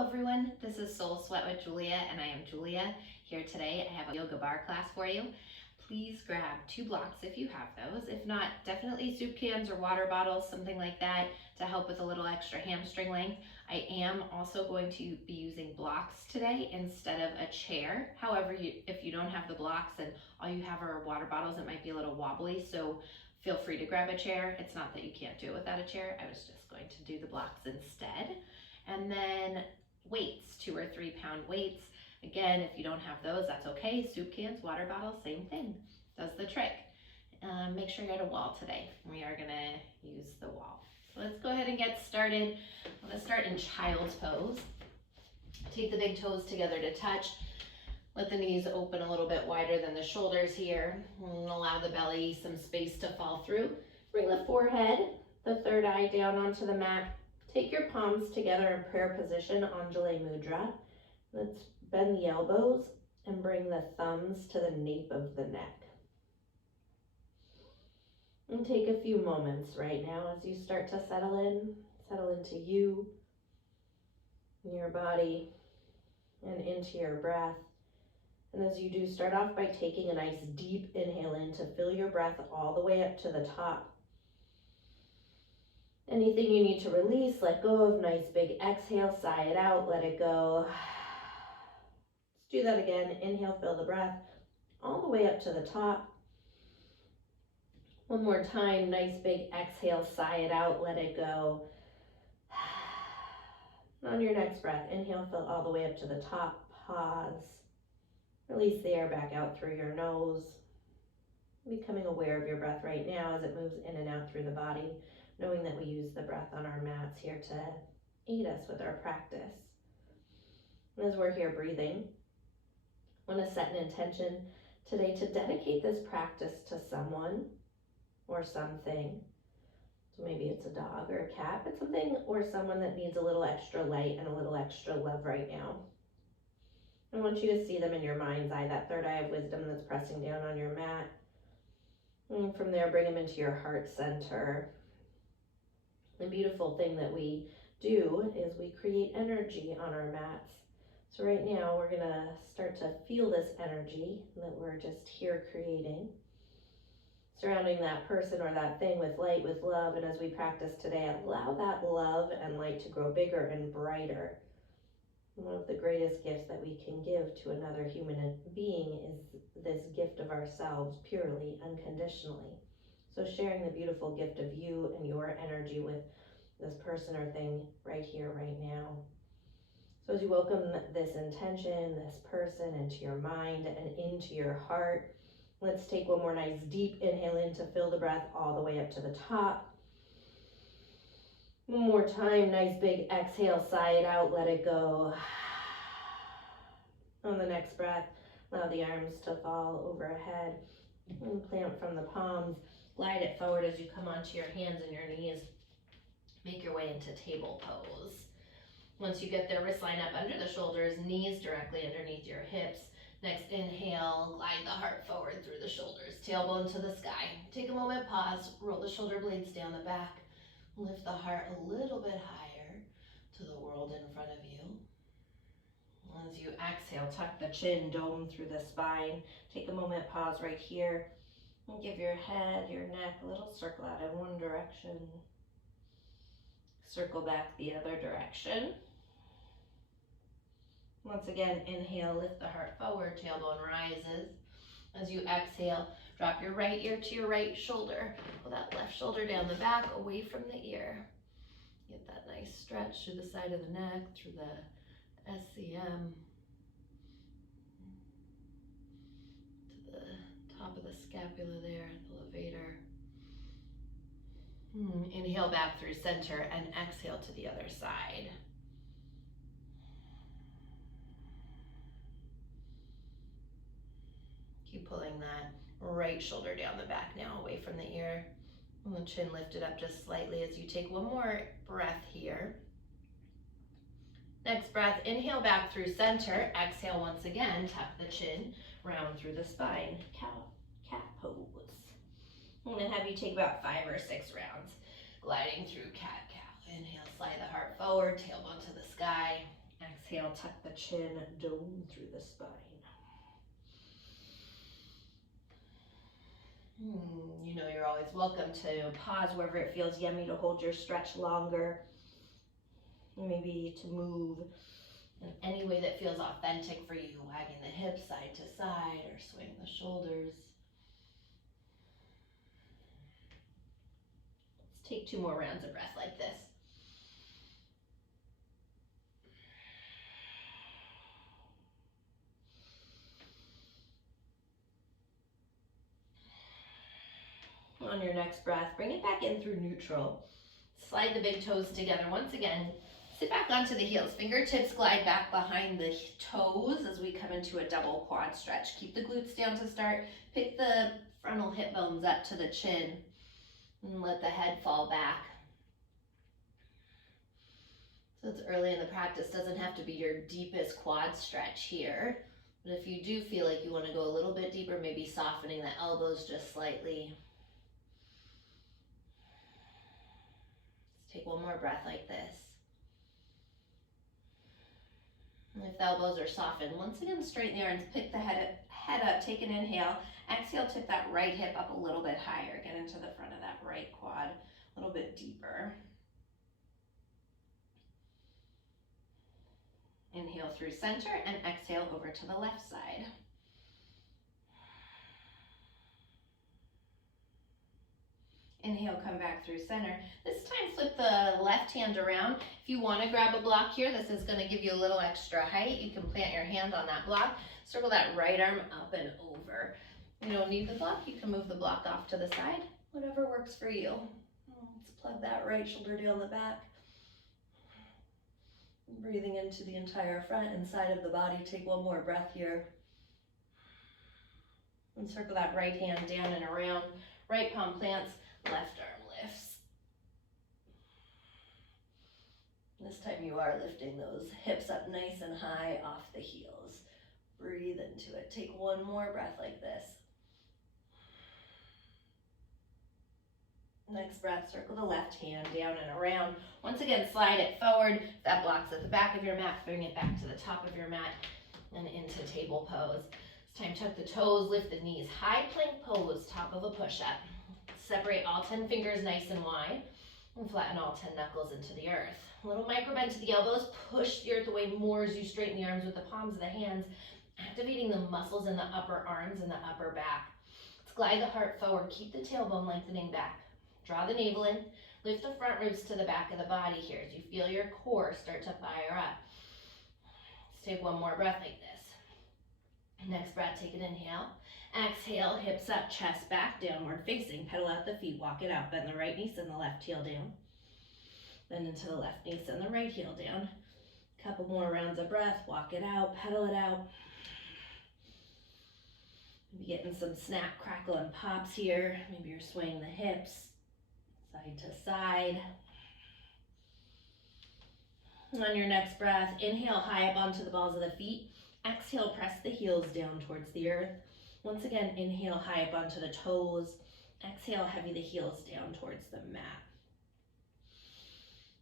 Hello everyone, this is Soul Sweat with Julia and I am Julia. Here today I have a yoga bar class for you. Please grab 2 blocks if you have those. If not, definitely soup cans or water bottles, something like that to help with a little extra hamstring length. I am also going to be using blocks today instead of a chair. However, if you don't have the blocks and all you have are water bottles, it might be a little wobbly, so feel free to grab a chair. It's not that you can't do it without a chair. I was just going to do the blocks instead. And then weights, 2 or 3 pound weights. Again, if you don't have those, that's okay. Soup cans, water bottles, same thing, does the trick. Make sure you're at a wall today. We are gonna use the wall. So let's go ahead and get started. I'm gonna start in child's pose. Take the big toes together to touch. Let the knees open a little bit wider than the shoulders here. And allow the belly some space to fall through. Bring the forehead, the third eye down onto the mat. Take your palms together in prayer position, Anjali Mudra. Let's bend the elbows and bring the thumbs to the nape of the neck. And take a few moments right now as you start to settle into you, your body, and into your breath. And as you do, start off by taking a nice deep inhale in to fill your breath all the way up to the top. Anything you need to release, let go of. Nice big exhale, sigh it out, let it go. Let's do that again. Inhale, fill the breath all the way up to the top. One more time, nice big exhale, sigh it out, let it go. On your next breath, inhale, fill all the way up to the top, pause. Release the air back out through your nose. Becoming aware of your breath right now as it moves in and out through the body, knowing that we use the breath on our mats here to aid us with our practice. And as we're here breathing, I want to set an intention today to dedicate this practice to someone or something. So maybe it's a dog or a cat, but something or someone that needs a little extra light and a little extra love right now. I want you to see them in your mind's eye, that third eye of wisdom that's pressing down on your mat. And from there, bring them into your heart center. The beautiful thing that we do is we create energy on our mats. So right now we're gonna start to feel this energy that we're just here creating, surrounding that person or that thing with light, with love. And as we practice today, allow that love and light to grow bigger and brighter. One of the greatest gifts that we can give to another human being is this gift of ourselves, purely, unconditionally. So sharing the beautiful gift of you and your energy with this person or thing right here, right now. So as you welcome this intention, this person into your mind and into your heart, let's take one more nice deep inhale in to fill the breath all the way up to the top. One more time, nice big exhale, sigh it out, let it go. On the next breath, allow the arms to fall overhead and plant from the palms. Glide it forward as you come onto your hands and your knees. Make your way into table pose. Once you get there, wrist line up under the shoulders, knees directly underneath your hips. Next inhale, glide the heart forward through the shoulders, tailbone to the sky. Take a moment, pause, roll the shoulder blades down the back. Lift the heart a little bit higher to the world in front of you. As you exhale, tuck the chin, dome through the spine. Take a moment, pause right here, and give your head, your neck a little circle out in one direction. Circle back the other direction. Once again, inhale, lift the heart forward, tailbone rises. As you exhale, drop your right ear to your right shoulder. Pull that left shoulder down the back, away from the ear. Get that nice stretch through the side of the neck, through the SCM, to the top of the scapula there, the levator. Inhale back through center and exhale to the other side. Keep pulling that right shoulder down the back now, away from the ear. And the chin lifted up just slightly as you take one more breath here. Next breath, inhale back through center. Exhale once again, tuck the chin, round through the spine. Cat pose. I'm gonna have you take about 5 or 6 rounds, gliding through cat-cow. Inhale, slide the heart forward, tailbone to the sky. Exhale, tuck the chin, dome through the spine. You know you're always welcome to pause wherever it feels yummy to hold your stretch longer. Maybe to move in any way that feels authentic for you, wagging the hips side to side or swaying the shoulders. Let's take 2 more rounds of breath like this. On your next breath, bring it back in through neutral. Slide the big toes together. Once again, sit back onto the heels. Fingertips glide back behind the toes as we come into a double quad stretch. Keep the glutes down to start. Pick the frontal hip bones up to the chin and let the head fall back. So it's early in the practice. Doesn't have to be your deepest quad stretch here. But if you do feel like you want to go a little bit deeper, maybe softening the elbows just slightly. Take 1 more breath like this. And if the elbows are softened, once again, straighten the arms, pick the head up, take an inhale. Exhale, tip that right hip up a little bit higher. Get into the front of that right quad, a little bit deeper. Inhale through center and exhale over to the left side. Inhale, come back through center. This time flip the left hand around. If you want to grab a block here, this is going to give you a little extra height. You can plant your hand on that block. Circle that right arm up and over. You don't need the block. You can move the block off to the side. Whatever works for you. Let's plug that right shoulder down the back. Breathing into the entire front and side of the body. Take 1 more breath here. And circle that right hand down and around. Right palm plants. Left arm lifts. This time you are lifting those hips up nice and high off the heels. Breathe into it. Take 1 more breath like this. Next breath, circle the left hand down and around. Once again, slide it forward. If that blocks at the back of your mat, bring it back to the top of your mat and into table pose. This time, tuck the toes, lift the knees. High plank pose, top of a push-up. Separate all 10 fingers nice and wide and flatten all 10 knuckles into the earth. A little micro bend to the elbows. Push the earth away more as you straighten the arms with the palms of the hands, activating the muscles in the upper arms and the upper back. Let's glide the heart forward. Keep the tailbone lengthening back. Draw the navel in. Lift the front ribs to the back of the body here as you feel your core start to fire up. Let's take 1 more breath like this. Next breath, take an inhale. Exhale, hips up, chest back, downward facing. Pedal out the feet, walk it out. Bend the right knee, send the left heel down. Bend into the left knee, send the right heel down. Couple more rounds of breath, walk it out, pedal it out. Maybe getting some snap, crackle, and pops here. Maybe you're swaying the hips side to side. And on your next breath, inhale high up onto the balls of the feet. Exhale, press the heels down towards the earth. Once again, inhale high up onto the toes. Exhale, heavy the heels down towards the mat.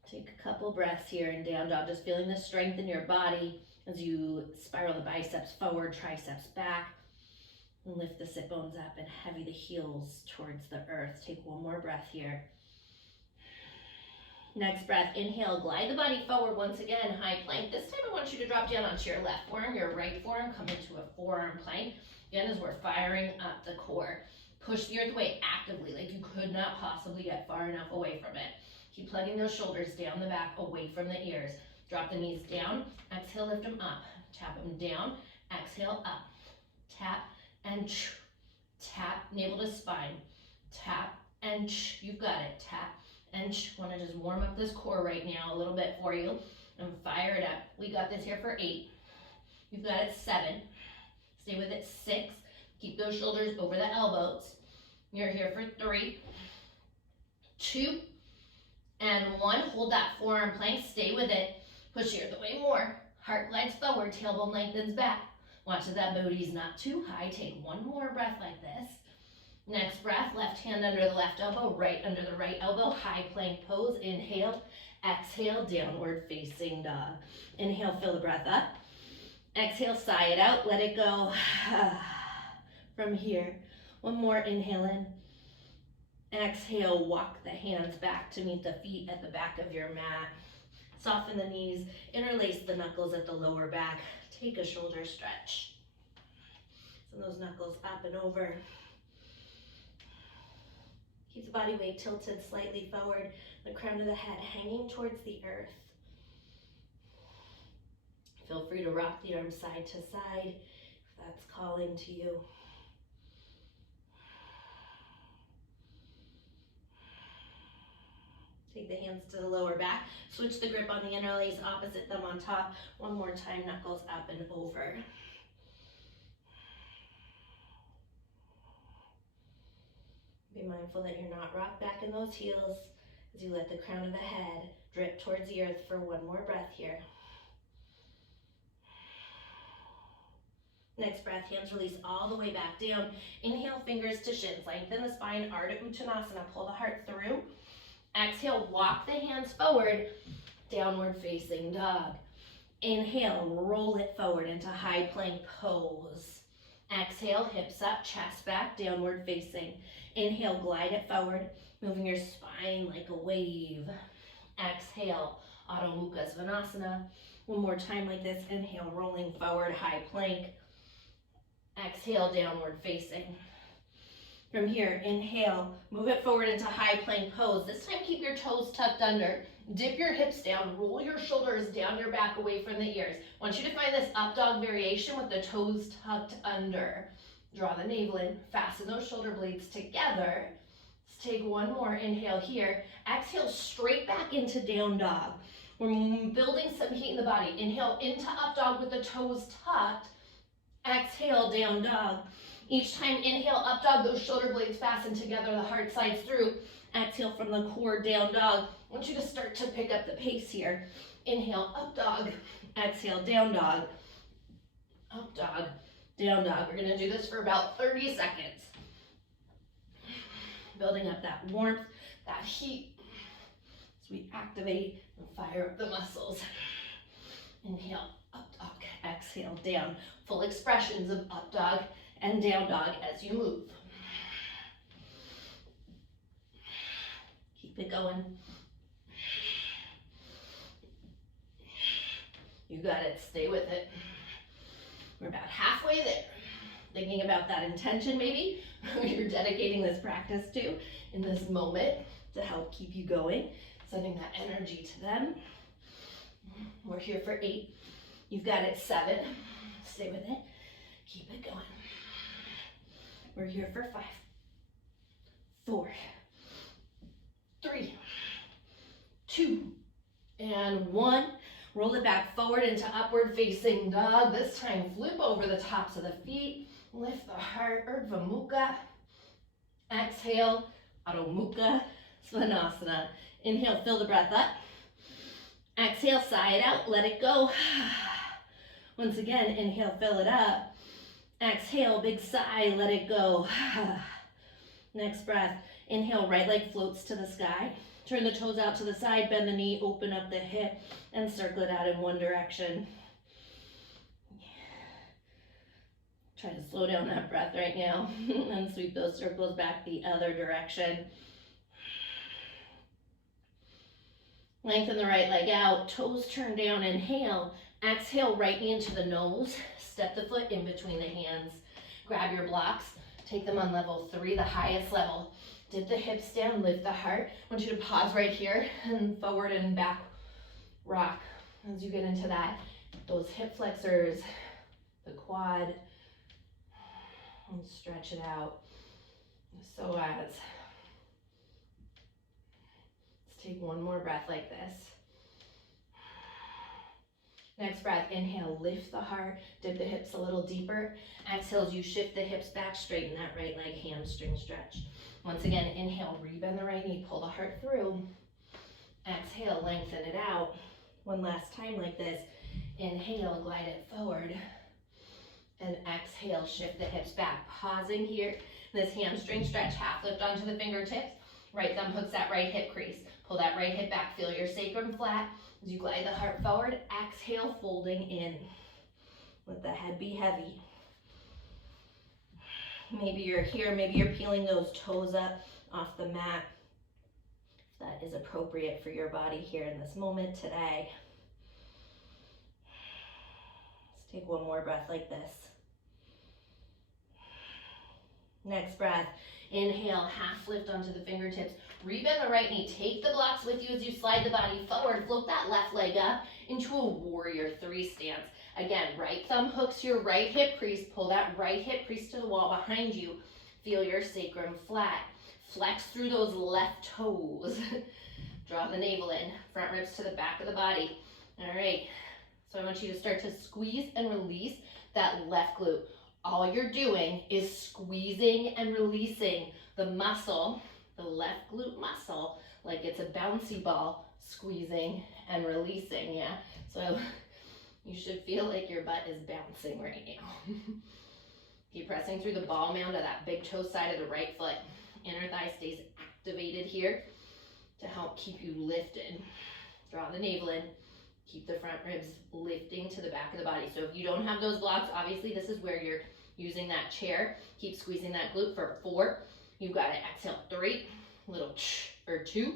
Take a couple breaths here in down dog, just feeling the strength in your body as you spiral the biceps forward, triceps back. And lift the sit bones up and heavy the heels towards the earth. Take 1 more breath here. Next breath, inhale, glide the body forward once again, high plank. This time I want you to drop down onto your left forearm, your right forearm, come into a forearm plank. Again, as we're firing up the core. Push the earth away actively, like you could not possibly get far enough away from it. Keep plugging those shoulders down the back, away from the ears. Drop the knees down, exhale, lift them up. Tap them down, exhale, up. Tap and tap, navel to spine. Tap and you've got it. Tap and want to just warm up this core right now a little bit for you and fire it up. We got this here for 8. You've got it 7. Stay with it 6. Keep those shoulders over the elbows. You're here for 3, 2, and 1. Hold that forearm plank. Stay with it. Push the earth away more. Heart glides forward. Tailbone lengthens back. Watch that that booty's not too high. Take 1 more breath like this. Next breath, left hand under the left elbow, right under the right elbow, high plank pose. Inhale, exhale, downward facing dog. Inhale, fill the breath up. Exhale, sigh it out, let it go. From here, one more, inhale in. Exhale, walk the hands back to meet the feet at the back of your mat. Soften the knees, interlace the knuckles at the lower back. Take a shoulder stretch. Send those knuckles up and over. Keep the body weight tilted slightly forward, the crown of the head hanging towards the earth. Feel free to rock the arms side to side if that's calling to you. Take the hands to the lower back. Switch the grip on the interlace, opposite thumb on top. One more time, knuckles up and over. Be mindful that you're not rocked back in those heels as you let the crown of the head drip towards the earth for one more breath here. Next breath, hands release all the way back down. Inhale, fingers to shins. Lengthen the spine, Ardha Uttanasana. Pull the heart through. Exhale, walk the hands forward, downward facing dog. Inhale, roll it forward into high plank pose. Exhale, hips up, chest back, downward facing. Inhale, glide it forward, moving your spine like a wave. Exhale, Adho Mukha Svanasana. One more time like this. Inhale, rolling forward, high plank. Exhale, downward facing. From here, inhale, move it forward into high plank pose. This time, keep your toes tucked under. Dip your hips down, roll your shoulders down your back away from the ears. I want you to find this up dog variation with the toes tucked under. Draw the navel in, fasten those shoulder blades together. Let's take one more inhale here. Exhale, straight back into down dog. We're building some heat in the body. Inhale into up dog with the toes tucked. Exhale, down dog. Each time, inhale, up dog, those shoulder blades fasten together, the heart slides through. Exhale from the core, down dog. I want you to start to pick up the pace here. Inhale, up dog. Exhale, down dog. Up dog, down dog. We're gonna do this for about 30 seconds. Building up that warmth, that heat, as we activate and fire up the muscles. Inhale, up dog. Exhale, down. Full expressions of up dog and down dog as you move. Keep it going. You got it, stay with it. We're about halfway there. Thinking about that intention maybe, you're dedicating this practice to in this moment to help keep you going, sending that energy to them. We're here for 8. You've got it, 7. Stay with it. Keep it going. We're here for 5, 4, 3, 2, and 1. Roll it back forward into upward facing dog. This time, flip over the tops of the feet. Lift the heart, Urdhva Mukha. Exhale, Adho Mukha Svanasana. Inhale, fill the breath up. Exhale, sigh it out, let it go. Once again, inhale, fill it up. Exhale, big sigh, let it go. Next breath, inhale, right leg floats to the sky. Turn the toes out to the side, bend the knee, open up the hip, and circle it out in one direction. Try to slow down that breath right now and sweep those circles back the other direction. Lengthen the right leg out, toes turn down, inhale. Exhale, right knee into the nose. Step the foot in between the hands. Grab your blocks, take them on level 3, the highest level. Dip the hips down, lift the heart. I want you to pause right here and forward and back rock as you get into that. Those hip flexors, the quad, and stretch it out. So let's take one more breath like this. Next breath, inhale, lift the heart, dip the hips a little deeper. Exhale as you shift the hips back, straighten that right leg, hamstring stretch. Once again, inhale, rebend the right knee, pull the heart through. Exhale, lengthen it out. One last time like this. Inhale, glide it forward. And exhale, shift the hips back. Pausing here, This hamstring stretch, half lift onto the fingertips. Right thumb hooks that right hip crease. Pull that right hip back. Feel your sacrum flat as you glide the heart forward. Exhale, folding in. Let the head be heavy. Maybe you're here, maybe you're peeling those toes up off the mat. If that is appropriate for your body here in this moment today. Let's take one more breath like this. Next breath, inhale, half lift onto the fingertips. Rebend the right knee. Take the blocks with you as you slide the body forward. Float that left leg up into a warrior three stance. Again, right thumb hooks your right hip crease. Pull that right hip crease to the wall behind you. Feel your sacrum flat. Flex through those left toes. Draw the navel in. Front ribs to the back of the body. All right. So I want you to start to squeeze and release that left glute. All you're doing is squeezing and releasing the muscle, the left glute muscle, like it's a bouncy ball, squeezing and releasing, yeah? So you should feel like your butt is bouncing right now. Keep pressing through the ball mound of that big toe side of the right foot. Inner thigh stays activated here to help keep you lifted. Draw the navel in. Keep the front ribs lifting to the back of the body. So if you don't have those blocks, obviously this is where you're using that chair. Keep squeezing that glute for 4. You got it. Exhale, 3, little or 2,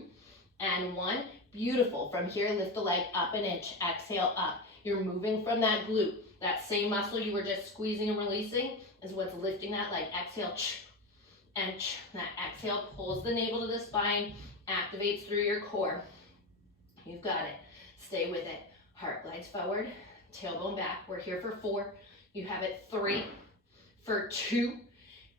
and 1. Beautiful. From here, lift the leg up an inch. Exhale, up. You're moving from that glute. That same muscle you were just squeezing and releasing is what's lifting that leg. Exhale, and that exhale pulls the navel to the spine, activates through your core. You've got it. Stay with it. Heart glides forward, tailbone back. We're here for 4. You have it. 3, for 2,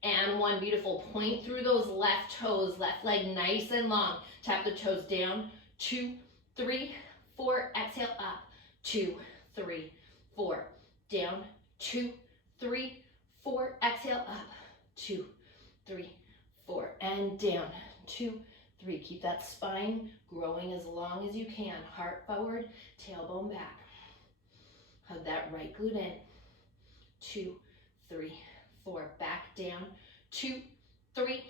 and 1. Beautiful. Point through those left toes, left leg nice and long. Tap the toes down. 2, 3, 4. Exhale, up. 2, 3, 4. Down. 2, 3, 4. Exhale, up. 2, 3, 4. And down. 2, 3. Keep that spine growing as long as you can. Heart forward, tailbone back. Hug that right glute in. 2, 3, 4. Back down. 2, 3,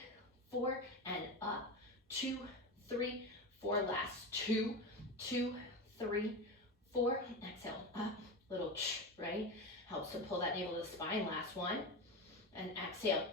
4. And up. 2, 3, 4. Last. 2, 2, 3, 4. Exhale. Up. Little right? Helps to pull that navel to the spine. Last one. And exhale.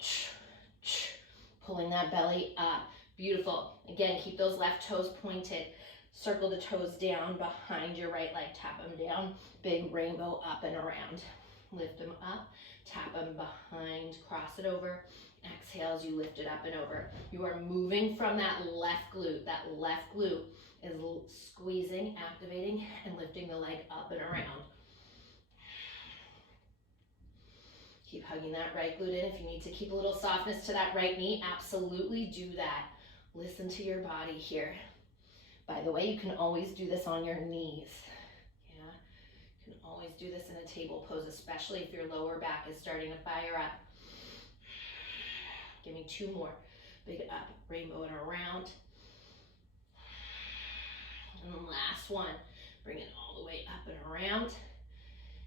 Pulling that belly up. Beautiful. Again, keep those left toes pointed. Circle the toes down behind your right leg. Tap them down. Big rainbow up and around. Lift them up. Tap them behind. Cross it over. Exhale as you lift it up and over. You are moving from that left glute. That left glute is squeezing, activating, and lifting the leg up and around. Keep hugging that right glute in. If you need to keep a little softness to that right knee, absolutely do that. Listen to your body here. By the way, you can always do this on your knees. Yeah, you can always do this in a table pose, especially if your lower back is starting to fire up. Give me 2 more. Big up, rainbow and around. And the last one. Bring it all the way up and around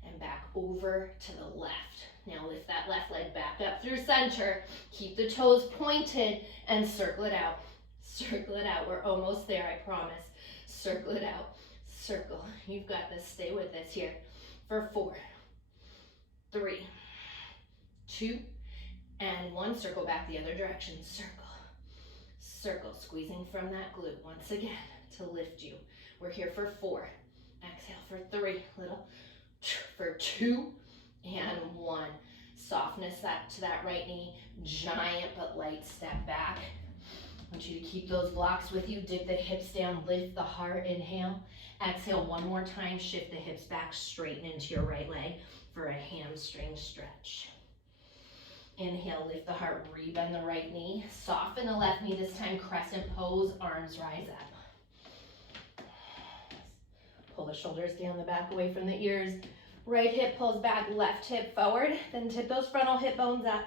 and back over to the left. Now lift that left leg back up through center. Keep the toes pointed and circle it out. Circle it out. We're almost there, I promise. Circle it out. Circle. You've got this. Stay with this here. For 4, 3, 2, and 1. Circle back the other direction. Circle. Circle. Squeezing from that glute once again to lift you. We're here for 4. Exhale for 3. Little. For 2 and 1. Softness to that right knee. Giant but light step back. I want you to keep those blocks with you. Dip the hips down. Lift the heart. Inhale. Exhale one more time. Shift the hips back. Straighten into your right leg for a hamstring stretch. Inhale. Lift the heart. Rebend the right knee. Soften the left knee this time. Crescent pose. Arms rise up. Pull the shoulders down the back away from the ears. Right hip pulls back, left hip forward. Then tip those frontal hip bones up.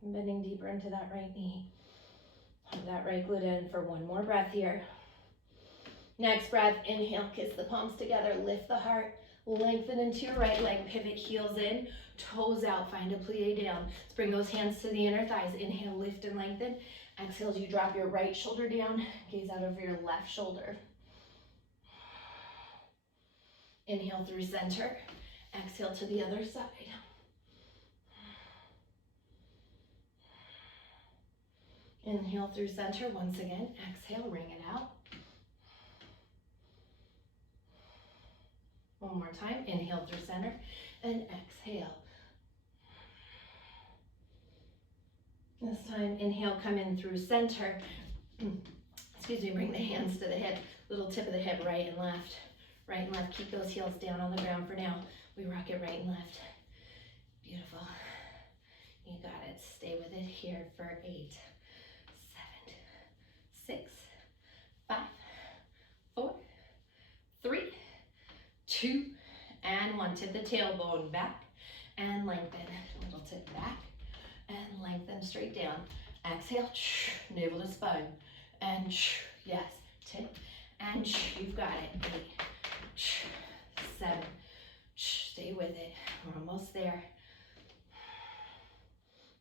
Bending deeper into that right knee. Hold that right glute in for 1 more breath here. Next breath, inhale, kiss the palms together, lift the heart, Lengthen into your right leg, pivot heels in, toes out, find a plie down. Let's bring those hands to the inner thighs. Inhale, lift and lengthen. Exhale as you drop your right shoulder down, gaze out over your left shoulder. Inhale through center, exhale to the other side. Inhale through center, once again, exhale, ring it out. One more time, inhale through center, and exhale. This time, inhale, come in through center. Excuse me, bring the hands to the hip, little tip of the hip, right and left. Right and left, keep those heels down on the ground for now. We rock it right and left. Beautiful. You got it, stay with it here for 8, 7, 6, 5, 4, 3, 2, and 1. Tip the tailbone back and lengthen. A little tip back and lengthen straight down. Exhale, navel to spine. And yes, tip and you've got it. 8, 7, stay with it. We're almost there.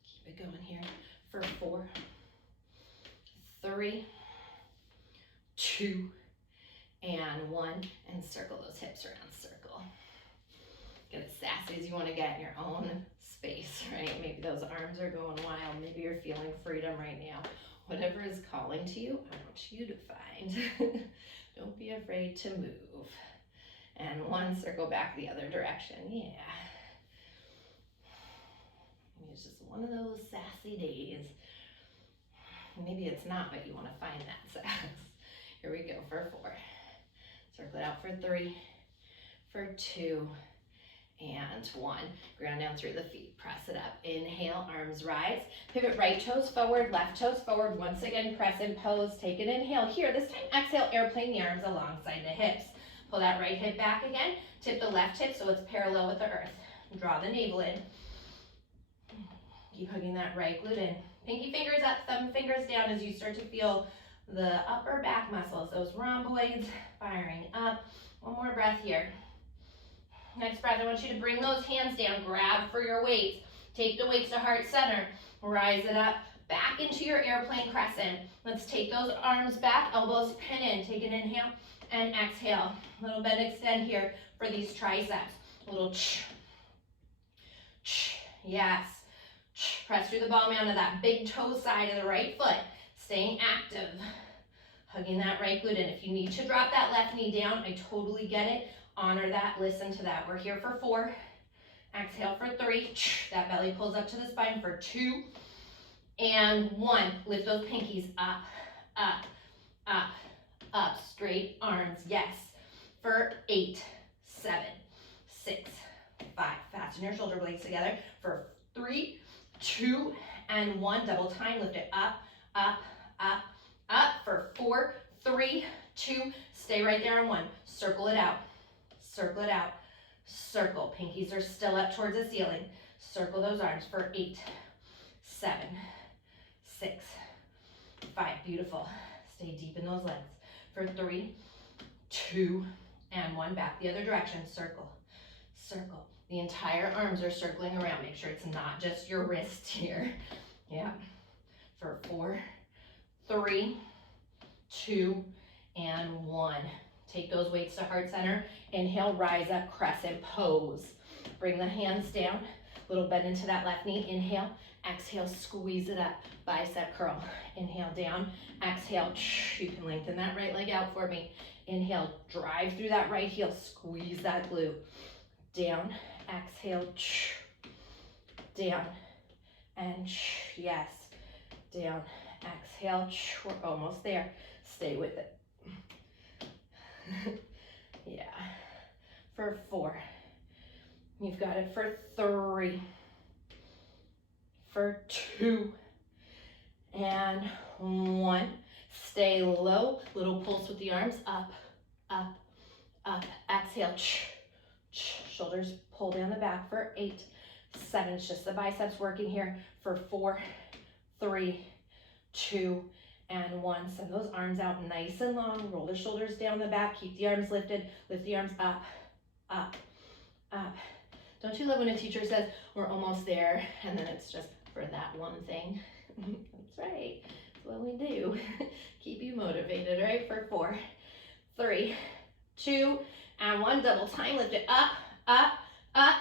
Keep it going here for 4, 3, 2, and 1, and circle those hips around, circle. Get as sassy as you want to get in your own space, right? Maybe those arms are going wild. Maybe you're feeling freedom right now. Whatever is calling to you, I want you to find. Don't be afraid to move. And 1, circle back the other direction. Yeah. It's just one of those sassy days. Maybe it's not, but you want to find that sass. Here we go for 4. Circle it out for 3, for 2, and 1. Ground down through the feet, press it up. Inhale, arms rise. Pivot right toes forward, left toes forward. Once again, press and pose. Take an inhale here. This time, exhale, airplane the arms alongside the hips. Pull that right hip back again. Tip the left hip so it's parallel with the earth. Draw the navel in. Keep hugging that right glute in. Pinky fingers up, thumb fingers down as you start to feel the upper back muscles, those rhomboids firing up. One more breath here. Next breath, I want you to bring those hands down, grab for your weights. Take the weights to heart center, rise it up, back into your airplane crescent. Let's take those arms back, elbows pin in. Take an inhale and exhale. Little bend extend here for these triceps. A little yes. Press through the ball mound of that big toe side of the right foot. Staying active. Hugging that right glute in. If you need to drop that left knee down, I totally get it. Honor that, listen to that. We're here for 4. Exhale for 3. That belly pulls up to the spine for 2. And 1. Lift those pinkies up, up, up, up. Straight arms, yes. For 8, 7, 6, 5. Fasten your shoulder blades together for 3, 2, and 1. Double time, lift it up, up, up, up for 4, 3, 2. Stay right there on 1. Circle it out. Circle it out. Circle. Pinkies are still up towards the ceiling. Circle those arms for 8, 7, 6, 5. Beautiful. Stay deep in those legs. For 3, 2, and 1. Back the other direction. Circle. Circle. The entire arms are circling around. Make sure it's not just your wrist here. Yeah. For 4, 3, 2, and 1. Take those weights to heart center. Inhale, rise up, crescent pose. Bring the hands down. Little bend into that left knee. Inhale, exhale, squeeze it up. Bicep curl. Inhale, down. Exhale, you can lengthen that right leg out for me. Inhale, drive through that right heel. Squeeze that glute. Down, exhale, down, and yes. Down, exhale, we're almost there. Stay with it. Yeah. For 4. You've got it for 3. For 2. And 1. Stay low. Little pulse with the arms. Up, up, up. Exhale. Shoulders pull down the back for 8, 7. It's just the biceps working here. For 4, 3, 2, and 1. Send those arms out nice and long. Roll the shoulders down the back. Keep the arms lifted. Lift the arms up, up, up. Don't you love when a teacher says, we're almost there, and then it's just for that one thing? That's right, that's what we do. Keep you motivated, right? For 4, 3, 2, and 1. Double time, lift it up, up, up.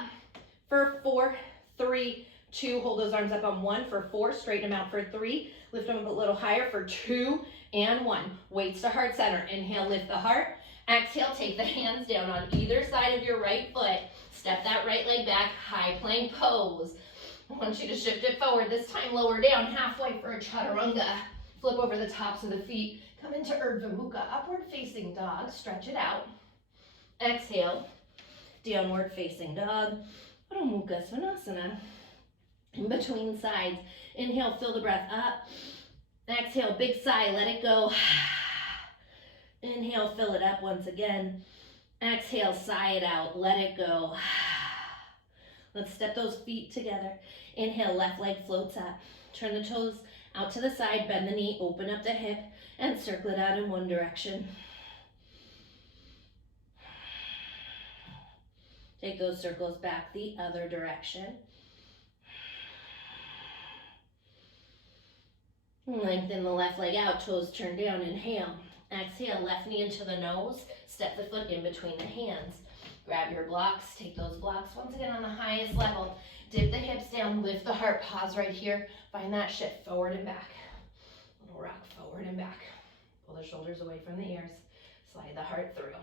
For 4, 3, 2, hold those arms up on 1. For 4, straighten them out. For 3, lift them up a little higher. For 2 and 1, weights to heart center. Inhale, lift the heart. Exhale, take the hands down on either side of your right foot. Step that right leg back, high plank pose. I want you to shift it forward, this time lower down, halfway for a chaturanga. Flip over the tops of the feet, come into Urdhva Mukha, upward facing dog, stretch it out. Exhale, downward facing dog, Adho Mukha Svanasana. In between sides, inhale, fill the breath up. Exhale, big sigh, let it go. Inhale, fill it up once again. Exhale, sigh it out, let it go. Let's step those feet together. Inhale, left leg floats up. Turn the toes out to the side, bend the knee, open up the hip, and circle it out in one direction. Take those circles back the other direction. Lengthen the left leg out, toes turn down, inhale. Exhale, left knee into the nose, step the foot in between the hands. Grab your blocks, take those blocks once again on the highest level. Dip the hips down, lift the heart, pause right here. Find that shift, forward and back. Little rock, forward and back. Pull the shoulders away from the ears. Slide the heart through.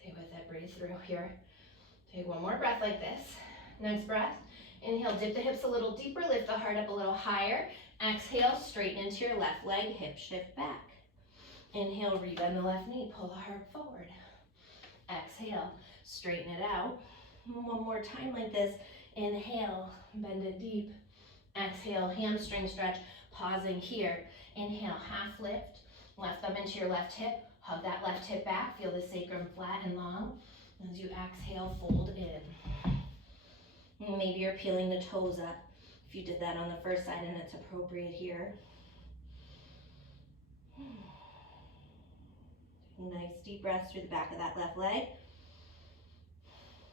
Stay with it, breathe through here. Take one more breath like this. Next breath, inhale, dip the hips a little deeper, lift the heart up a little higher. Exhale, straighten into your left leg, hip shift back. Inhale, rebend the left knee, pull the heart forward. Exhale, straighten it out. One more time like this. Inhale, bend it deep. Exhale, hamstring stretch, pausing here. Inhale, half lift, left thumb into your left hip. Hug that left hip back, feel the sacrum flat and long. As you exhale, fold in. Maybe you're peeling the toes up. If you did that on the first side and it's appropriate here. Nice deep breaths through the back of that left leg.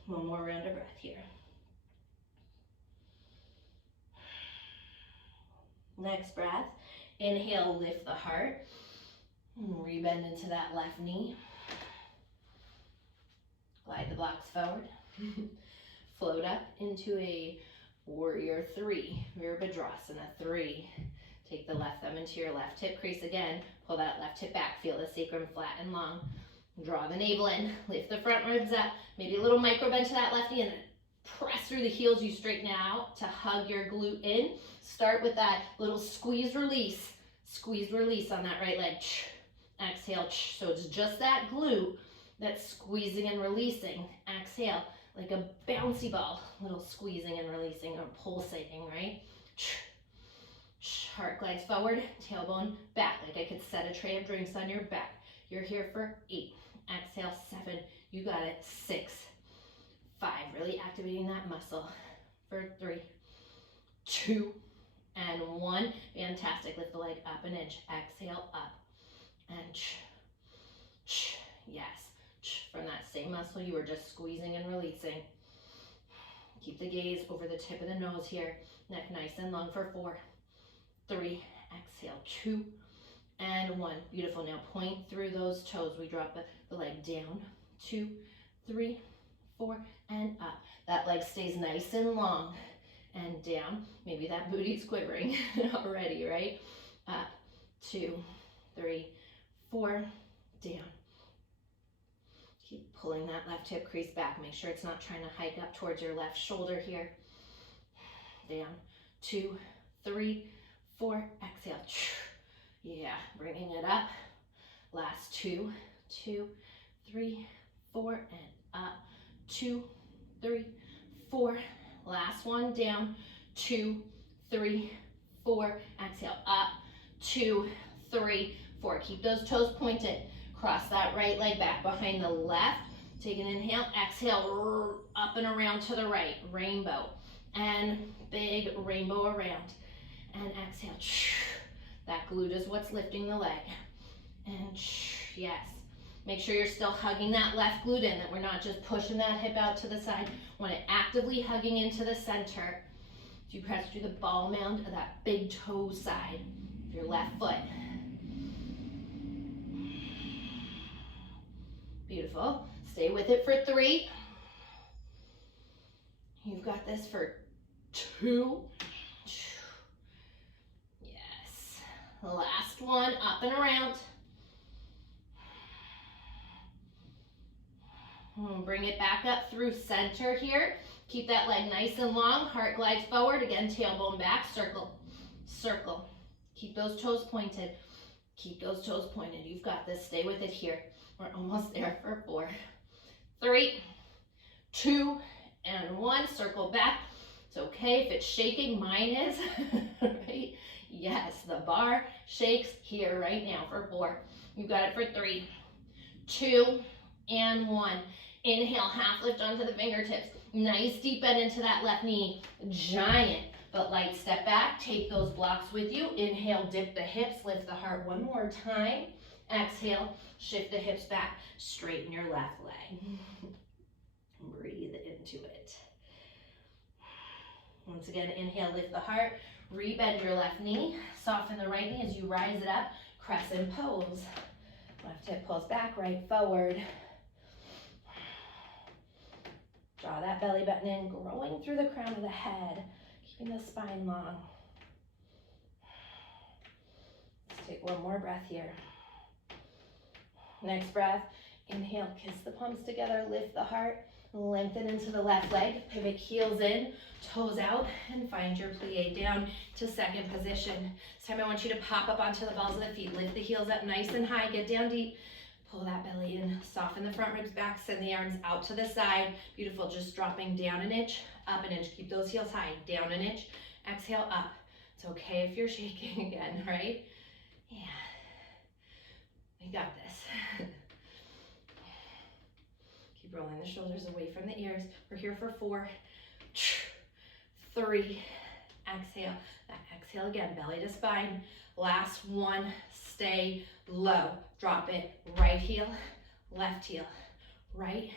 One more round of breath here. Next breath, inhale, lift the heart. Rebend into that left knee. Glide the blocks forward. Float up into a warrior 3, Virabhadrasana 3. Take the left thumb into your left hip crease again. Pull that left hip back. Feel the sacrum flat and long. Draw the navel in. Lift the front ribs up. Maybe a little micro bend to that left knee and then press through the heels. You straighten out to hug your glute in. Start with that little squeeze release. Squeeze release on that right leg. Exhale. So it's just that glute that's squeezing and releasing. Exhale. Like a bouncy ball. Little squeezing and releasing or pulsating, right? Heart glides forward, tailbone back, like I could set a tray of drinks on your back. You're here for 8. Exhale, 7. You got it. 6, 5. Really activating that muscle. For 3, 2, and 1. Fantastic. Lift the leg up an inch. Exhale, up. And yes. From that same muscle you were just squeezing and releasing. Keep the gaze over the tip of the nose here. Neck nice and long for 4, 3, exhale, 2, and 1. Beautiful. Now point through those toes. We drop the leg down. 2, 3, 4, and up. That leg stays nice and long. And down. Maybe that booty's quivering already, right? Up. 2, 3, 4, down. Keep pulling that left hip crease back. Make sure it's not trying to hike up towards your left shoulder here. Down. 2, 3, 4. Exhale. Yeah, bringing it up. Last 2, 2, 3, 4, and up. 2, 3, 4. Last one. Down. 2, 3, 4. Exhale. Up. 2, 3, 4. Keep those toes pointed. Cross that right leg back behind the left. Take an inhale, exhale, up and around to the right. Rainbow. And big rainbow around. And exhale. That glute is what's lifting the leg. And yes. Make sure you're still hugging that left glute in, that we're not just pushing that hip out to the side. Want it actively hugging into the center. As you press through the ball mound of that big toe side of your left foot. Beautiful. Stay with it for 3. You've got this for 2. Yes. Last one, up and around. Bring it back up through center here. Keep that leg nice and long. Heart glides forward. Again, tailbone back. Circle. Circle. Keep those toes pointed. Keep those toes pointed. You've got this. Stay with it here. We're almost there for 4, 3, 2, and 1. Circle back. It's okay if it's shaking. Mine is. Right? Yes, the bar shakes here right now for 4. You've got it for 3, 2, and 1. Inhale, half lift onto the fingertips. Nice deep bend into that left knee. Giant but light step back. Take those blocks with you. Inhale, dip the hips, lift the heart one more time. Exhale, shift the hips back. Straighten your left leg. Breathe into it. Once again, inhale, lift the heart. Rebend your left knee. Soften the right knee as you rise it up. Crescent pose. Left hip pulls back, right forward. Draw that belly button in, growing through the crown of the head, keeping the spine long. Let's take one more breath here. Next breath, inhale, kiss the palms together, lift the heart, lengthen into the left leg, pivot heels in, toes out, and find your plie down to second position. This time I want you to pop up onto the balls of the feet, lift the heels up nice and high, get down deep. Pull that belly in, soften the front ribs back, send the arms out to the side. Beautiful, just dropping down an inch, up an inch. Keep those heels high, down an inch, exhale, up. It's okay if you're shaking again, right? Yeah, we got this. Keep rolling the shoulders away from the ears. We're here for 4, 3, exhale. That exhale again, belly to spine. Last one, stay low. Drop it, right heel, right,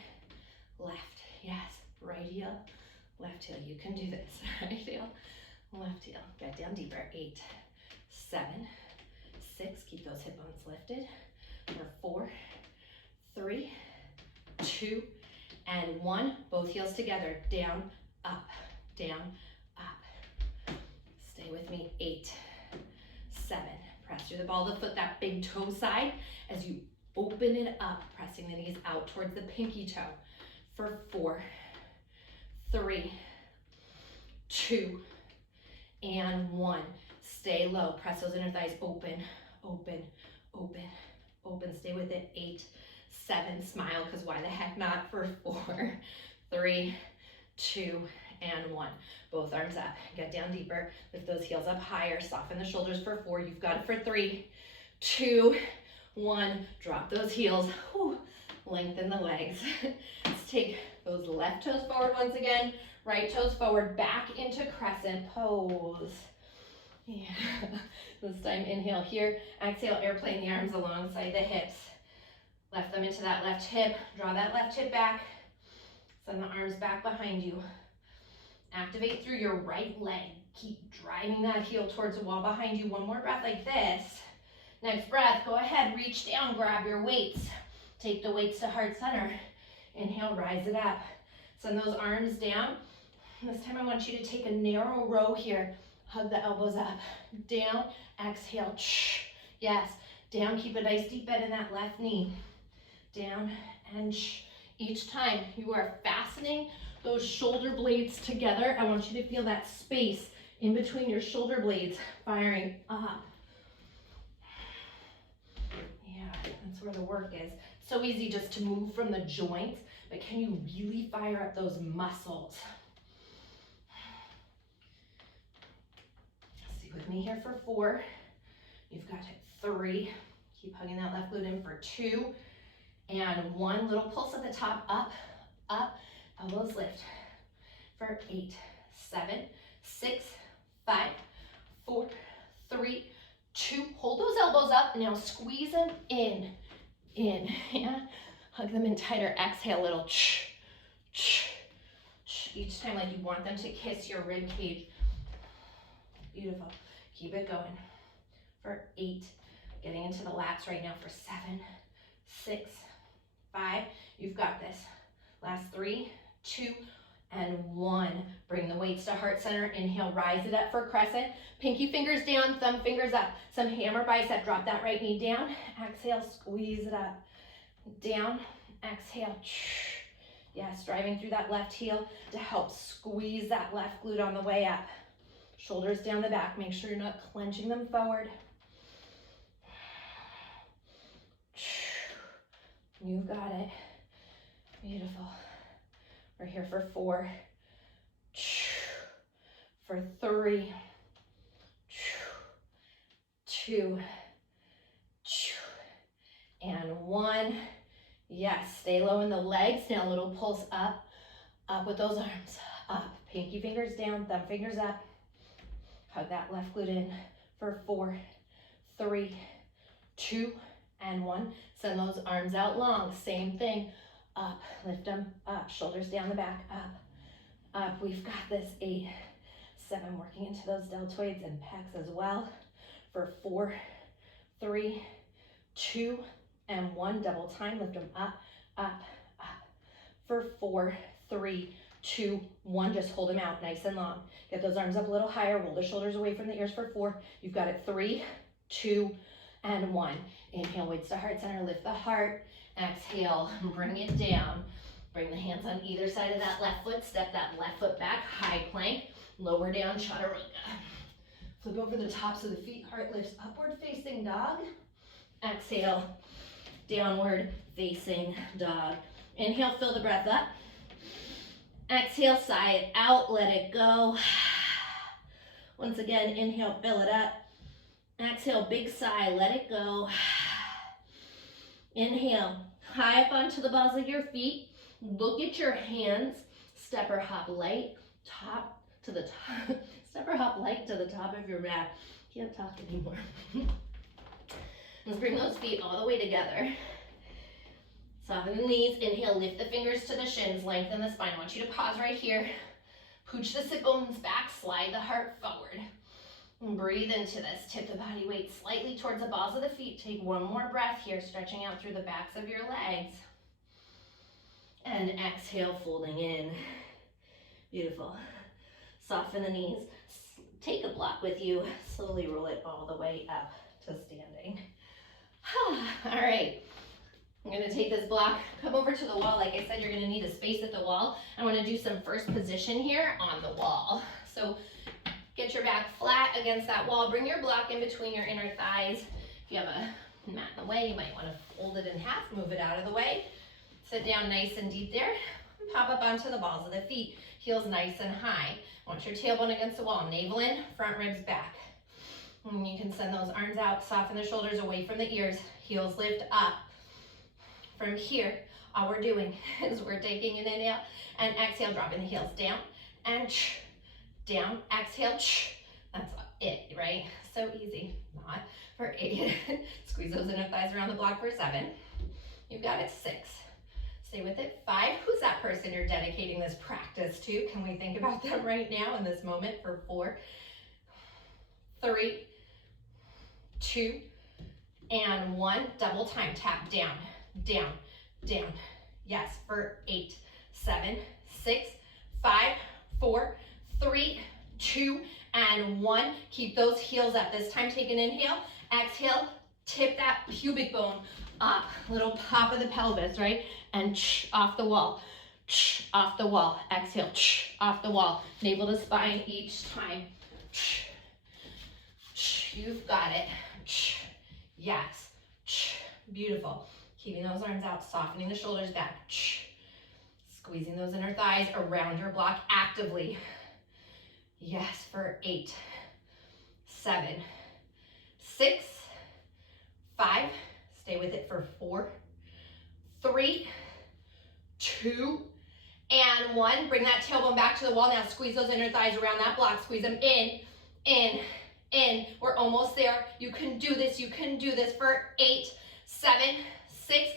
left. Yes, right heel, left heel. You can do this. Right heel, left heel. Get down deeper. 8, 7, 6. Keep those hip bones lifted. For 4, 3, 2, and 1. Both heels together. Down, up, down, up. Stay with me. 8, 7. Press through the ball of the foot, that big toe side, as you open it up, pressing the knees out towards the pinky toe. For 4, 3, 2, and 1. Stay low. Press those inner thighs open, open, open, open. Stay with it. 8, 7. Smile, because why the heck not? For 4, 3, 2, and 1. Both arms up. Get down deeper. Lift those heels up higher. Soften the shoulders for 4. You've got it for 3, 2, 1. Drop those heels. Whew. Lengthen the legs. Let's take those left toes forward once again. Right toes forward. Back into crescent pose. Yeah. This time inhale here. Exhale, airplane the arms alongside the hips. Left them into that left hip. Draw that left hip back. Send the arms back behind you. Activate through your right leg. Keep driving that heel towards the wall behind you. One more breath like this. Next breath, go ahead, reach down, grab your weights. Take the weights to heart center. Inhale, rise it up. Send those arms down. This time I want you to take a narrow row here. Hug the elbows up. Down, exhale. Yes, down, keep a nice deep bend in that left knee. Down and each time you are fastening those shoulder blades together. I want you to feel that space in between your shoulder blades firing up. Yeah, that's where the work is. So easy just to move from the joints, but can you really fire up those muscles? Stay with me here for 4. You've got it. 3. Keep hugging that left glute in for 2. And 1. Little pulse at the top. Up, up. Elbows lift for 8, 7, 6, 5, 4, 3, 2. Hold those elbows up. Now squeeze them in. In, yeah. Hug them in tighter. Exhale, little each time like you want them to kiss your rib cage. Beautiful. Keep it going. For 8. Getting into the lats right now for 7, 6, 5. You've got this. Last 3, 2, and 1. Bring the weights to heart center. Inhale, rise it up for crescent. Pinky fingers down, thumb fingers up. Some hammer bicep. Drop that right knee down. Exhale, squeeze it up. Down. Exhale. Yes, driving through that left heel to help squeeze that left glute on the way up. Shoulders down the back. Make sure you're not clenching them forward. You've got it. Beautiful. We're here for 4, for 3, 2, and 1. Yes, stay low in the legs. Now a little pulse up, up with those arms, up. Pinky fingers down, thumb fingers up. Hug that left glute in for 4, 3, 2, and 1. Send those arms out long. Same thing. Up, lift them up, shoulders down the back, up. We've got this. 8, 7, working into those deltoids and pecs as well. For 4, 3, 2, and 1. Double time, lift them up, up. For 4, 3, 2, 1. Just hold them out nice and long. Get those arms up a little higher. Roll the shoulders away from the ears for 4. You've got it. 3, 2, and 1. Inhale, weights to heart center. Lift the heart. Exhale, bring it down. Bring the hands on either side of that left foot. Step that left foot back. High plank. Lower down, chaturanga. Flip over the tops of the feet. Heart lifts. Upward facing dog. Exhale. Downward facing dog. Inhale, fill the breath up. Exhale, sigh it out. Let it go. Once again, inhale, fill it up. Exhale, big sigh. Let it go. Inhale, high up onto the balls of your feet. Look at your hands. Step or hop light, top to the top. Step or hop light to the top of your mat. Can't talk anymore. Let's bring those feet all the way together. Soften the knees. Inhale, lift the fingers to the shins. Lengthen the spine. I want you to pause right here. Pooch the sit bones back. Slide the heart forward. And breathe into this. Tip the body weight slightly towards the balls of the feet. Take one more breath here, stretching out through the backs of your legs. And exhale, folding in. Beautiful. Soften the knees. Take a block with you. Slowly roll it all the way up to standing. All right. I'm going to take this block, come over to the wall. Like I said, you're going to need a space at the wall. I want to do some first position here on the wall. So get your back flat against that wall. Bring your block in between your inner thighs. If you have a mat in the way, you might want to fold it in half, move it out of the way. Sit down nice and deep there. And pop up onto the balls of the feet. Heels nice and high. I want your tailbone against the wall. Navel in, front ribs back. And you can send those arms out. Soften the shoulders away from the ears. Heels lift up. From here, all we're doing is we're taking an inhale and exhale, dropping the heels down and down, exhale, that's it, right? So easy, not. For 8, squeeze those inner thighs around the block for 7. You've got it. 6, stay with it. 5, who's that person you're dedicating this practice to? Can we think about them right now in this moment? For 4, 3, 2, and 1. Double time, tap down, down, down. Yes, for 8, 7, 6, 5, 4, 3, 2, and 1. Keep those heels up. This time, take an inhale. Exhale, tip that pubic bone up. Little pop of the pelvis, right? And off the wall. Off the wall. Exhale, off the wall. Navel to spine each time. You've got it. Yes. Beautiful. Keeping those arms out, softening the shoulders back. Squeezing those inner thighs around your block actively. Yes, for 8, 7, 6, 5, stay with it for 4, 3, 2, and 1. Bring that tailbone back to the wall. Now squeeze those inner thighs around that block. Squeeze them in, in, in. We're almost there. You can do this. You can do this for 8, 7, 6,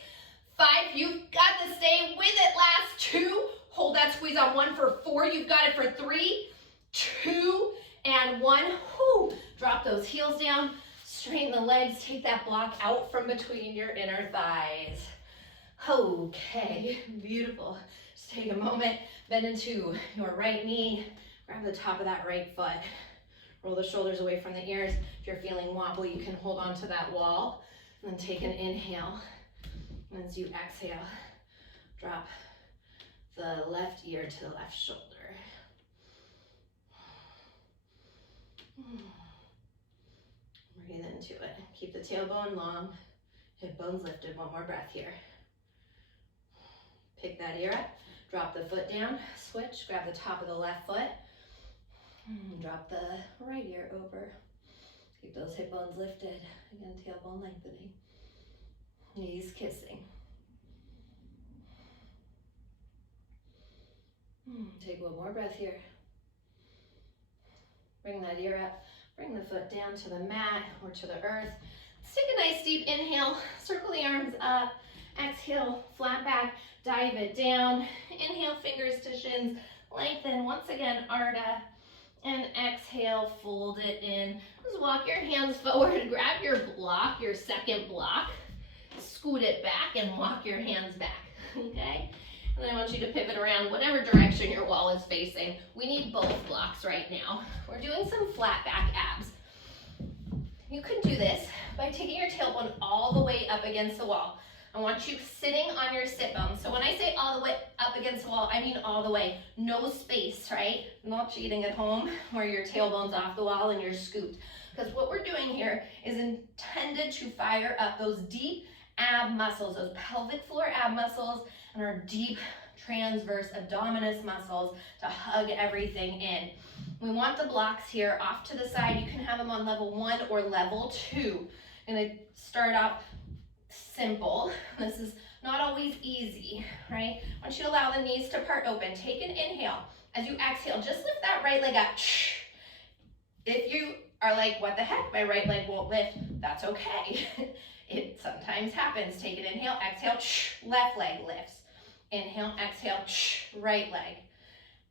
5, you've got to stay with it, last 2, hold that squeeze on 1 for 4, you've got it for 3, 2, and 1, whew. Drop those heels down, straighten the legs, take that block out from between your inner thighs. Okay, beautiful. Just take a moment, bend into your right knee, grab the top of that right foot, roll the shoulders away from the ears. If you're feeling wobbly, you can hold on to that wall, and then take an inhale. And as you exhale, drop the left ear to the left shoulder. Breathe into it. Keep the tailbone long, hip bones lifted. One more breath here. Pick that ear up, drop the foot down, switch, grab the top of the left foot, drop the right ear over. Keep those hip bones lifted. Again, tailbone lengthening. Knees kissing. Take one more breath here. Bring that ear up, bring the foot down to the mat or to the earth. Let's take a nice deep inhale, circle the arms up, exhale, flat back, dive it down. Inhale, fingers to shins, lengthen, once again, Ardha. And exhale, fold it in. Just walk your hands forward, grab your block, your second block, scoot it back and walk your hands back, okay? And then I want you to pivot around whatever direction your wall is facing. We need both blocks right now. We're doing some flat back abs. You can do this by taking your tailbone all the way up against the wall. I want you sitting on your sit bones. So when I say all the way up against the wall, I mean all the way. No space, right? Not cheating at home where your tailbone's off the wall and you're scooped. Because what we're doing here is intended to fire up those deep ab muscles, those pelvic floor ab muscles, and our deep transverse abdominis muscles to hug everything in. We want the blocks here off to the side. You can have them on level 1 or level 2. I'm gonna start off simple. This is not always easy, right? I want you to allow the knees to part open. Take an inhale. As you exhale, just lift that right leg up. If you are like, what the heck, my right leg won't lift, that's okay. It sometimes happens. Take an inhale, exhale, left leg lifts. Inhale, exhale, right leg.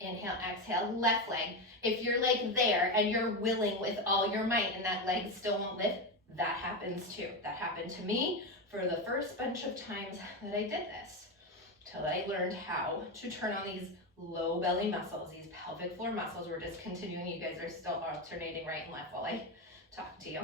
Inhale, exhale, left leg. If you're like there and you're willing with all your might and that leg still won't lift, that happens too. That happened to me for the first bunch of times that I did this, till I learned how to turn on these low belly muscles, these pelvic floor muscles. We're just continuing. You guys are still alternating right and left while I talk to you.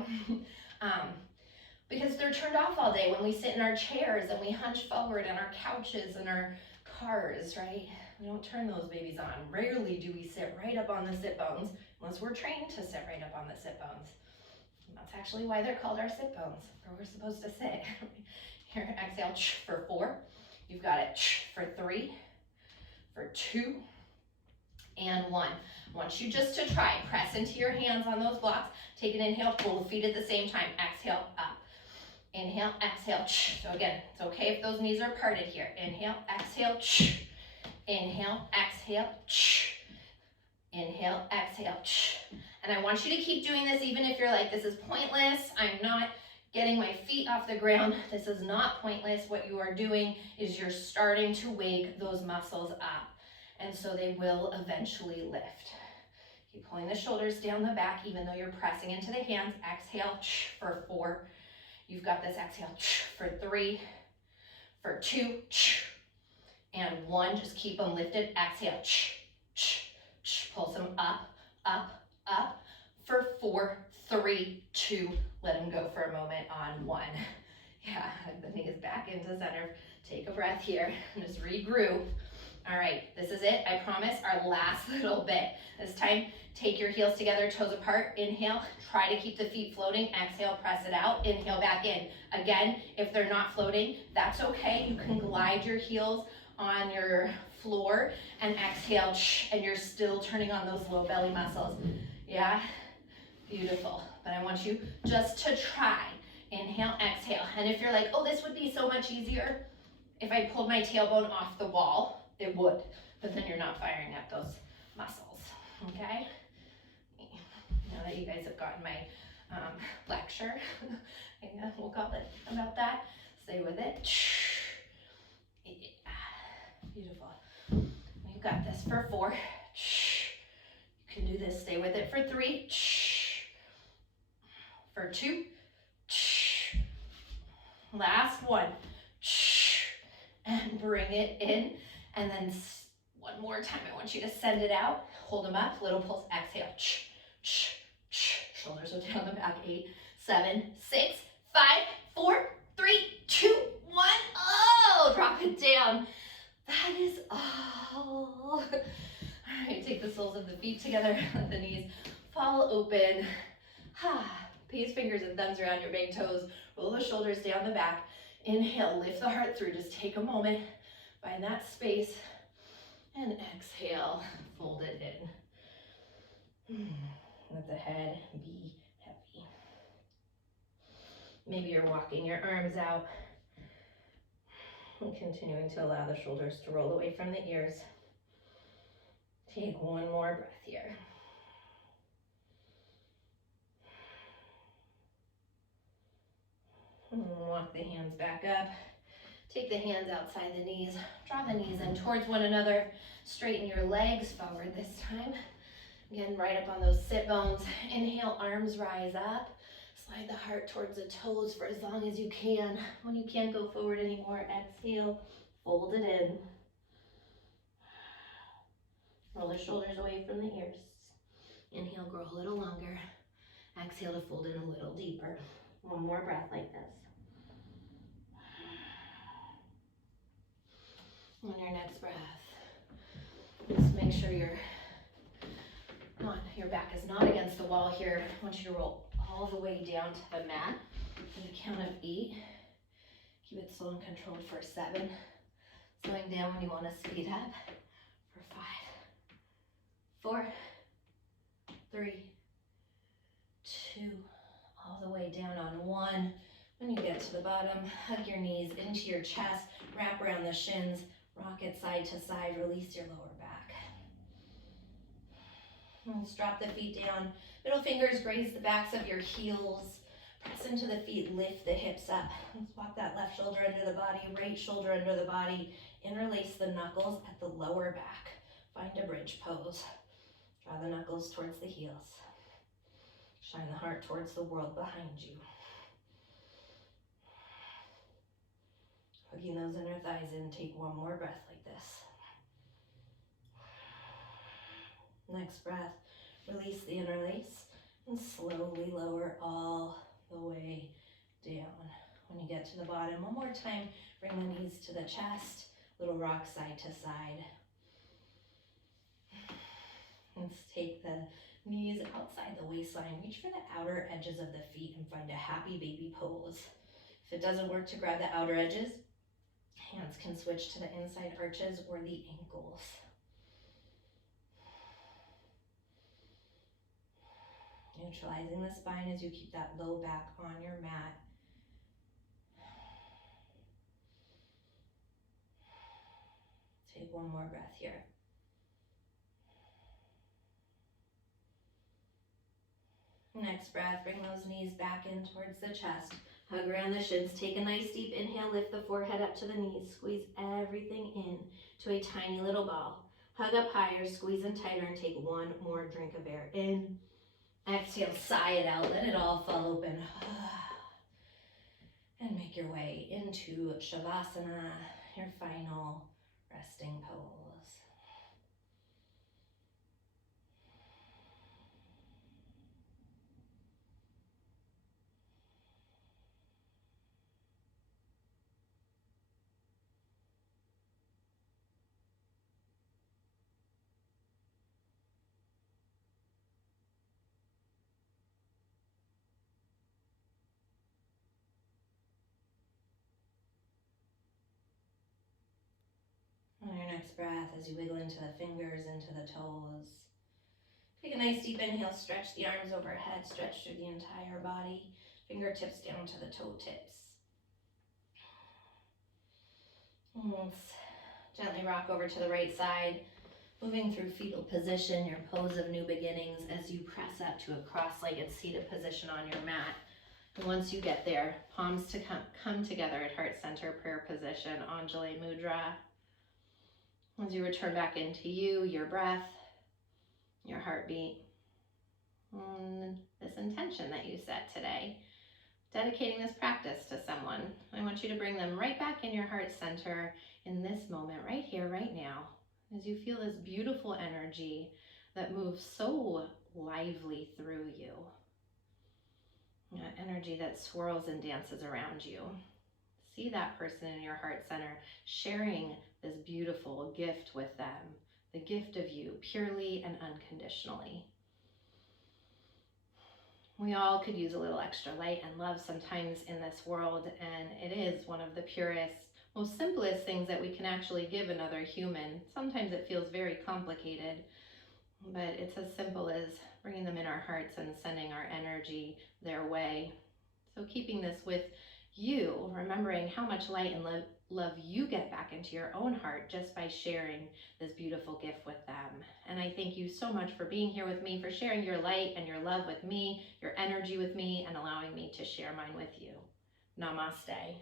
Because they're turned off all day when we sit in our chairs and we hunch forward in our couches and our cars, right? We don't turn those babies on. Rarely do we sit right up on the sit bones unless we're trained to sit right up on the sit bones. And that's actually why they're called our sit bones, where we're supposed to sit. Here, exhale for 4. You've got it for 3, for 2, and 1. I want you just to try. Press into your hands on those blocks. Take an inhale, pull the feet at the same time. Exhale, up. Inhale, exhale. So again, it's okay if those knees are parted here. Inhale, exhale. Inhale, exhale. Inhale, exhale. And I want you to keep doing this even if you're like, this is pointless. I'm not getting my feet off the ground. This is not pointless. What you are doing is you're starting to wake those muscles up. And so they will eventually lift. Keep pulling the shoulders down the back even though you're pressing into the hands. Exhale for 4. You've got this. Exhale for 3, for 2, and 1. Just keep them lifted. Exhale. Pulse them up, up, up. For 4, 3, 2. Let them go for a moment on 1. Yeah, the knees back into center. Take a breath here and just regroup. All right, this is it. I promise our last little bit. This time, take your heels together, toes apart. Inhale, try to keep the feet floating. Exhale, press it out. Inhale, back in. Again, if they're not floating, that's okay. You can glide your heels on your floor and exhale, and you're still turning on those low belly muscles. Yeah, beautiful. But I want you just to try. Inhale, exhale. And if you're like, oh, this would be so much easier if I pulled my tailbone off the wall, it would, but then you're not firing up those muscles, okay? Now that you guys have gotten my lecture, we'll call it about that. Stay with it. Beautiful. You've got this for 4. You can do this. Stay with it for 3. For 2. Last one. And bring it in. And then one more time, I want you to send it out. Hold them up. Little pulse. Exhale. Shoulders are down the back. 8, 7, 6, 5, 4, 3, 2, 1. Oh, drop it down. That is all. All right, take the soles of the feet together. Let the knees fall open. Pace fingers and thumbs around your big toes. Roll the shoulders down the back. Inhale, lift the heart through. Just take a moment. Find that space. And exhale, fold it in. Let the head be heavy. Maybe you're walking your arms out and continuing to allow the shoulders to roll away from the ears. Take one more breath here. And walk the hands back up. Take the hands outside the knees. Draw the knees in towards one another. Straighten your legs forward this time. Again, right up on those sit bones. Inhale, arms rise up. Slide the heart towards the toes for as long as you can. When you can't go forward anymore, exhale, fold it in. Roll the shoulders away from the ears. Inhale, grow a little longer. Exhale to fold in a little deeper. One more breath like this. On your next breath, just make sure your back is not against the wall here. I want you to roll all the way down to the mat. At the count of 8. Keep it slow and controlled for 7. Slowing down when you want to speed up for 5, 4, 3, 2, all the way down on 1. When you get to the bottom, hug your knees into your chest, wrap around the shins, rock it side to side, release your lower back. And let's drop the feet down. Middle fingers graze the backs of your heels. Press into the feet, lift the hips up. Let's walk that left shoulder under the body, right shoulder under the body. Interlace the knuckles at the lower back. Find a bridge pose. Draw the knuckles towards the heels. Shine the heart towards the world behind you. Hugging those inner thighs in, take one more breath like this. Next breath, release the interlace and slowly lower all the way down. When you get to the bottom, one more time, bring the knees to the chest, little rock side to side. Let's take the knees outside the waistline, reach for the outer edges of the feet and find a happy baby pose. If it doesn't work to grab the outer edges, hands can switch to the inside arches or the ankles. Neutralizing the spine as you keep that low back on your mat. Take one more breath here. Next breath, bring those knees back in towards the chest. Hug around the shins. Take a nice deep inhale, lift the forehead up to the knees. Squeeze everything in to a tiny little ball. Hug up higher, squeeze in tighter, and take one more drink of air in. Exhale, sigh it out, let it all fall open. And make your way into Shavasana, your final resting pose. On your next breath, as you wiggle into the fingers, into the toes, take a nice deep inhale, stretch the arms overhead, stretch through the entire body, fingertips down to the toe tips. And let's gently rock over to the right side, moving through fetal position, your pose of new beginnings, as you press up to a cross-legged seated position on your mat. And once you get there, palms to come together at heart center prayer position, Anjali Mudra. As you return back into you, your breath, your heartbeat, and this intention that you set today, dedicating this practice to someone, I want you to bring them right back in your heart center in this moment, right here, right now, as you feel this beautiful energy that moves so lively through you. That energy that swirls and dances around you. See that person in your heart center sharing this beautiful gift with them, the gift of you, purely and unconditionally. We all could use a little extra light and love sometimes in this world, and it is one of the purest, most simplest things that we can actually give another human. Sometimes it feels very complicated, but it's as simple as bringing them in our hearts and sending our energy their way. So keeping this with you, remembering how much light and love you get back into your own heart just by sharing this beautiful gift with them. And I thank you so much for being here with me, for sharing your light and your love with me, your energy with me, and allowing me to share mine with you. Namaste.